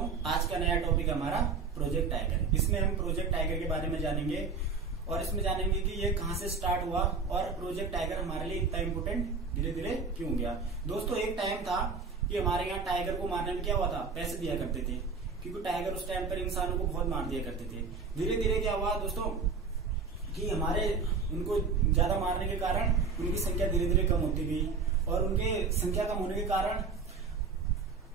दोस्तों, आज का नया टॉपिक है हमारा प्रोजेक्ट टाइगर। इसमें हम प्रोजेक्ट टाइगर के बारे में जानेंगे और इसमें जानेंगे कि ये कहां से स्टार्ट हुआ और प्रोजेक्ट टाइगर हमारे लिए इतना इम्पोर्टेंट धीरे धीरे क्यों गया। दोस्तों, एक टाइम था कि हमारे यहाँ टाइगर को मारने में क्या हुआ था, पैसे दिया करते थे, क्योंकि टाइगर उस टाइम पर इंसानों को बहुत मार दिया करते थे। धीरे धीरे क्या हुआ दोस्तों कि हमारे उनको ज्यादा मारने के कारण उनकी संख्या धीरे धीरे कम होती गई और उनके संख्या कम होने के कारण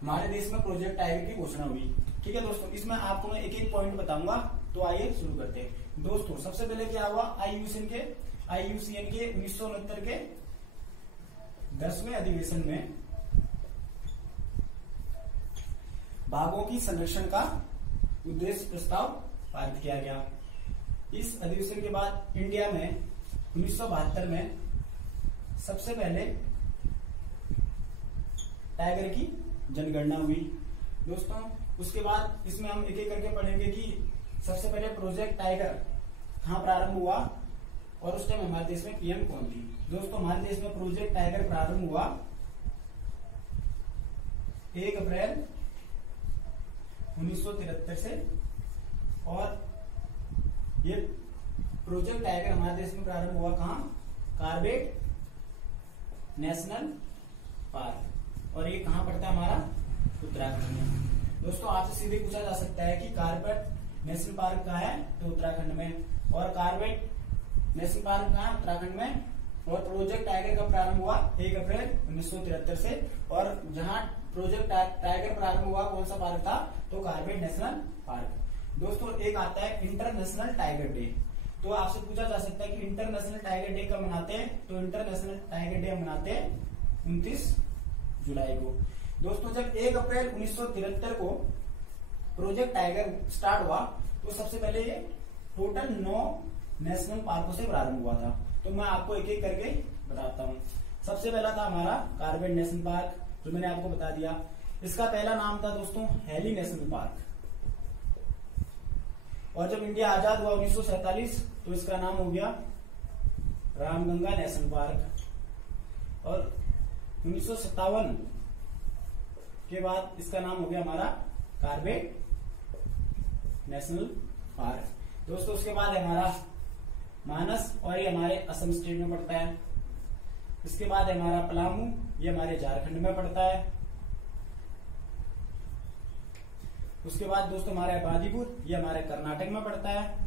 हमारे देश में प्रोजेक्ट टाइगर की घोषणा हुई। ठीक है दोस्तों, इसमें आपको मैं एक एक पॉइंट बताऊंगा, तो आइए शुरू करते हैं। दोस्तों, सबसे पहले क्या हुआ, आईयूसीएन के 1969 के 10वें अधिवेशन में बाघों की संरक्षण का उद्देश्य प्रस्ताव पारित किया गया। इस अधिवेशन के बाद इंडिया में 1972 में सबसे पहले टाइगर की जनगणना हुई। दोस्तों, उसके बाद इसमें हम एक एक करके पढ़ेंगे कि सबसे पहले प्रोजेक्ट टाइगर कहां प्रारंभ हुआ और उस टाइम हमारे देश में पीएम कौन थी। दोस्तों, हमारे देश में प्रोजेक्ट टाइगर प्रारंभ हुआ 1 अप्रैल 1973 से और ये प्रोजेक्ट टाइगर हमारे देश में प्रारंभ हुआ कहां, कार्बेट नेशनल पार्क, और ये कहां पड़ता है हमारा, उत्तराखंड में। दोस्तों, आपसे सीधे पूछा जा सकता है कि कार्बेट नेशनल पार्क कहाँ है, तो उत्तराखंड में, और कार्बेट नेशनल पार्क कहाँ है, उत्तराखंड में। और प्रोजेक्ट टाइगर का प्रारंभ हुआ 1 अप्रैल 1973 से, और जहां प्रोजेक्ट टाइगर प्रारंभ हुआ कौन सा पार्क था, तो कार्बेट नेशनल पार्क। दोस्तों, एक आता है इंटरनेशनल टाइगर डे। तो आपसे पूछा जा सकता है कि इंटरनेशनल टाइगर डे कब मनाते हैं, तो इंटरनेशनल टाइगर डे मनाते हैं 29 जुलाई को। दोस्तों, जब 1 अप्रैल 1973 को प्रोजेक्ट टाइगर स्टार्ट हुआ तो सबसे पहले ये टोटल 9 नेशनल पार्कों से प्रारंभ हुआ था। तो मैं आपको एक एक करके बताता हूँ। सबसे पहला था हमारा कार्बेट नेशनल पार्क, जो मैंने आपको बता दिया। इसका पहला नाम था दोस्तों हेली नेशनल पार्क, और जब इंडिया आजाद हुआ 1947 तो इसका नाम हो गया रामगंगा नेशनल पार्क, और 1957 के बाद इसका नाम हो गया हमारा कार्बेट नेशनल पार्क। दोस्तों, उसके बाद है हमारा मानस, और ये हमारे असम स्टेट में पड़ता है। इसके बाद है हमारा पलामू, ये हमारे झारखंड में पड़ता है। उसके बाद दोस्तों हमारा बादीपुर, ये हमारे कर्नाटक में पड़ता है,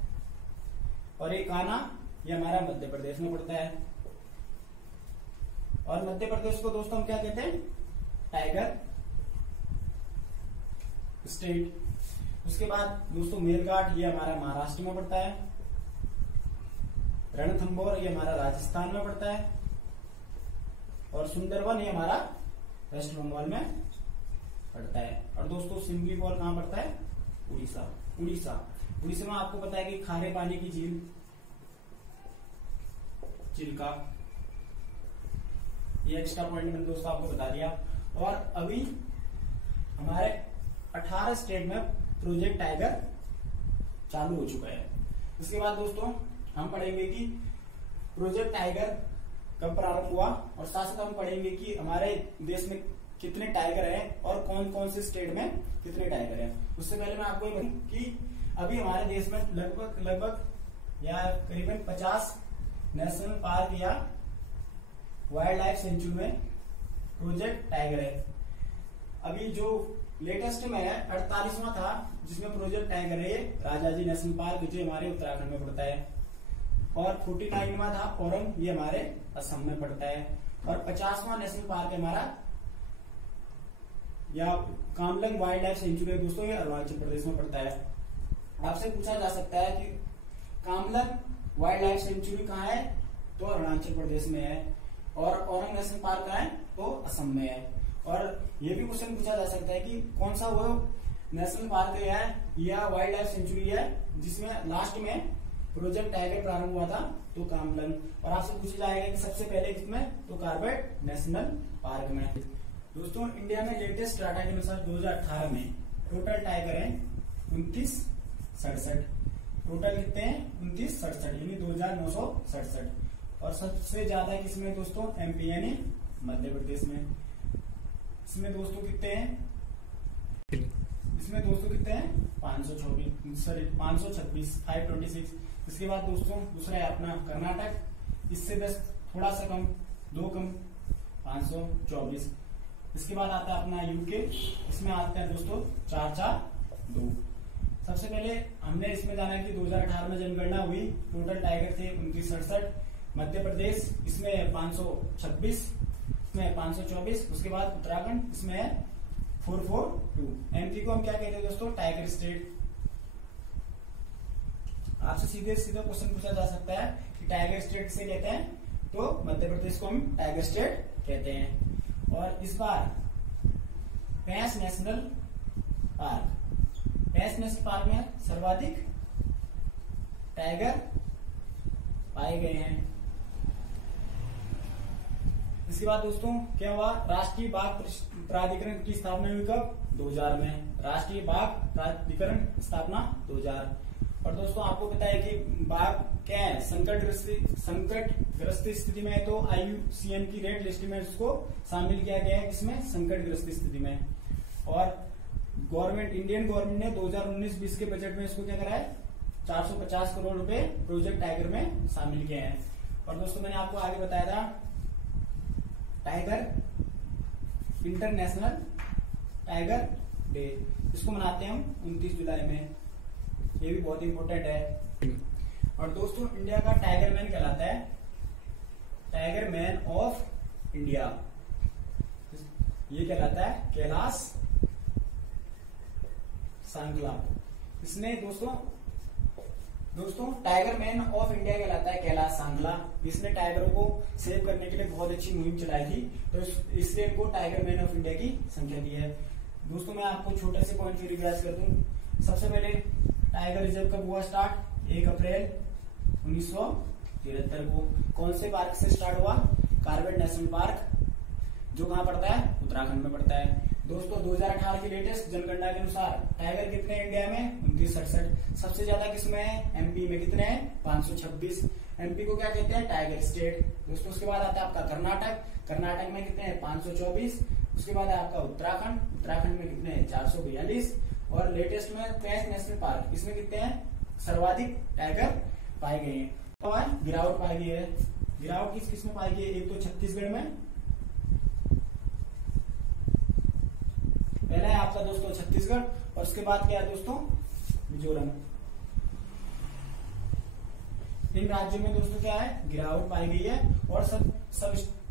और ये कान्हा, ये हमारा मध्य प्रदेश में पड़ता है। और मध्य प्रदेश को दोस्तों हम क्या कहते हैं, टाइगर स्टेट। उसके बाद दोस्तों मेरघाट, ये हमारा महाराष्ट्र में पड़ता है। रणथंभौर, ये हमारा राजस्थान में पड़ता है, और सुंदरवन ये हमारा वेस्ट बंगाल में पड़ता है। और दोस्तों सिमलीपाल कहां पड़ता है, उड़ीसा में आपको पता है कि खारे पानी की झील चिल्का, ये एक्स्ट्रा पॉइंट मैंने दोस्तों आपको बता दिया। और अभी हमारे 18 स्टेट में प्रोजेक्ट टाइगर चालू हो चुका है। इसके बाद दोस्तों हम पढ़ेंगे कि प्रोजेक्ट टाइगर कब प्रारंभ हुआ, और साथ साथ हम पढ़ेंगे कि हमारे देश में कितने टाइगर हैं और कौन कौन से स्टेट में कितने टाइगर हैं। उससे पहले मैं आपको ये बताऊं कि अभी हमारे देश में लगभग या करीबन 50 नेशनल पार्क या वाइल्ड लाइफ सेंचुरी में प्रोजेक्ट टाइगर है। अभी जो लेटेस्ट में है 48वां था जिसमें प्रोजेक्ट टाइगर है, ये राजाजी नेशनल पार्क जो हमारे उत्तराखंड में पड़ता है, और 49वां था औरंग, ये हमारे असम में पड़ता है, और 50वां नेशनल पार्क है हमारा या कामलंग वाइल्ड लाइफ सेंचुरी दोस्तों, ये अरुणाचल प्रदेश में पड़ता है। आपसे पूछा जा सकता है कि कामलंग वाइल्ड लाइफ सेंचुरी कहाँ है, तो अरुणाचल प्रदेश में है, और औरंग नेशनल पार्क कहाँ है, तो असम में है। और ये भी क्वेश्चन पूछा जा सकता है कि कौन सा वो नेशनल पार्क है या वाइल्ड लाइफ सेंचुरी है जिसमें लास्ट में प्रोजेक्ट टाइगर प्रारंभ हुआ था, तो कामलंग। और आपसे पूछा जाएगा कि सबसे पहले किसमें, तो कार्बेट नेशनल पार्क में। दोस्तों, इंडिया में लेटेस्ट डाटा के अनुसार 2018 में टोटल टाइगर है 2967। टोटल कितने हैं, 2967, यानी 2967। और सबसे ज्यादा किसमें दोस्तों, एमपी यानी मध्य प्रदेश में। इसमें दोस्तों कितने हैं, इसमें दोस्तों कितने हैं 526। इसके बाद दोस्तों दूसरा है अपना कर्नाटक, इससे बस थोड़ा सा कम, 2 कम, 524। इसके बाद आता है अपना यूके, इसमें आते हैं दोस्तों 442। सबसे पहले हमने इसमें जाना कि 2018 में जनगणना हुई, टोटल टाइगर थे 2967। मध्य प्रदेश इसमें 526, इसमें 524। उसके बाद उत्तराखंड इसमें है 442। एमपी को हम क्या कहते हैं दोस्तों, टाइगर स्टेट। आपसे सीधे सीधा क्वेश्चन पूछा जा सकता है कि टाइगर स्टेट किसे कहते हैं, तो मध्य प्रदेश को हम टाइगर स्टेट कहते हैं। और इस बार पेंच नेशनल पार्क, पेंच नेशनल पार्क में सर्वाधिक टाइगर पाए गए हैं। इसके बाद दोस्तों क्या हुआ, राष्ट्रीय बाघ प्राधिकरण की स्थापना हुई कब, 2000 में। राष्ट्रीय बाघ प्राधिकरण स्थापना 2000। और दोस्तों आपको पता है कि बाघ क्या है, संकटग्रस्त स्थिति में है, तो IUCN की रेड लिस्ट में उसको शामिल किया गया है, इसमें संकटग्रस्त स्थिति में। और गवर्नमेंट, इंडियन गवर्नमेंट ने 2019-20 के बजट में इसको क्या करा है, 450 करोड़ रुपए प्रोजेक्ट टाइगर में शामिल किए हैं। और दोस्तों मैंने आपको आगे बताया था टाइगर इंटरनेशनल टाइगर डे, इसको मनाते हैं हम 29 जुलाई में, ये भी बहुत इंपॉर्टेंट है। और दोस्तों इंडिया का टाइगर मैन कहलाता है टाइगर मैन ऑफ इंडिया, ये कहलाता है कैलाश सांगला। इसने दोस्तों टाइगर मैन ऑफ इंडिया कहलाता है कैलाश सांगला। इसने टाइगरों को सेव करने के लिए बहुत अच्छी मुहिम चलाई थी, तो इसलिए इनको टाइगर मैन ऑफ इंडिया की संख्या दी है। दोस्तों मैं आपको छोटे से पॉइंट फिर रिवाइज कर दूं। सबसे पहले टाइगर रिजर्व कब हुआ स्टार्ट, 1 अप्रैल 1973 को। कौन से पार्क से स्टार्ट हुआ, कार्बेट नेशनल पार्क, जो कहां पड़ता है, उत्तराखंड में पड़ता है। दोस्तों 2018 की लेटेस्ट जनगणना के अनुसार टाइगर कितने हैं इंडिया में, 2967। सबसे ज्यादा किसमें है, एमपी में कितने हैं, 526। एमपी को क्या कहते हैं, टाइगर स्टेट। दोस्तों उसके बाद आता है आपका कर्नाटक, कर्नाटक में कितने हैं, 524। उसके बाद है आपका उत्तराखंड, उत्तराखंड में कितने हैं, 442। और लेटेस्ट में पेंच नेशनल पार्क, इसमें कितने हैं, सर्वाधिक टाइगर पाए गए हैं। तो गिरावट पाई गई है, गिरावट किस किस में पाई गई है, एक तो छत्तीसगढ़ में, पहला है आपका दोस्तों छत्तीसगढ़, और उसके बाद क्या है दोस्तों, मिजोरम। इन राज्यों में दोस्तों क्या है, गिरावट पाई गई है, और सब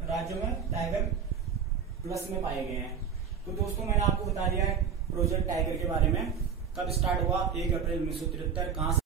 राज्यों में टाइगर प्लस में पाए गए हैं। तो दोस्तों मैंने आपको बता दिया है प्रोजेक्ट टाइगर के बारे में, कब स्टार्ट हुआ, 1 अप्रैल 1973, कहां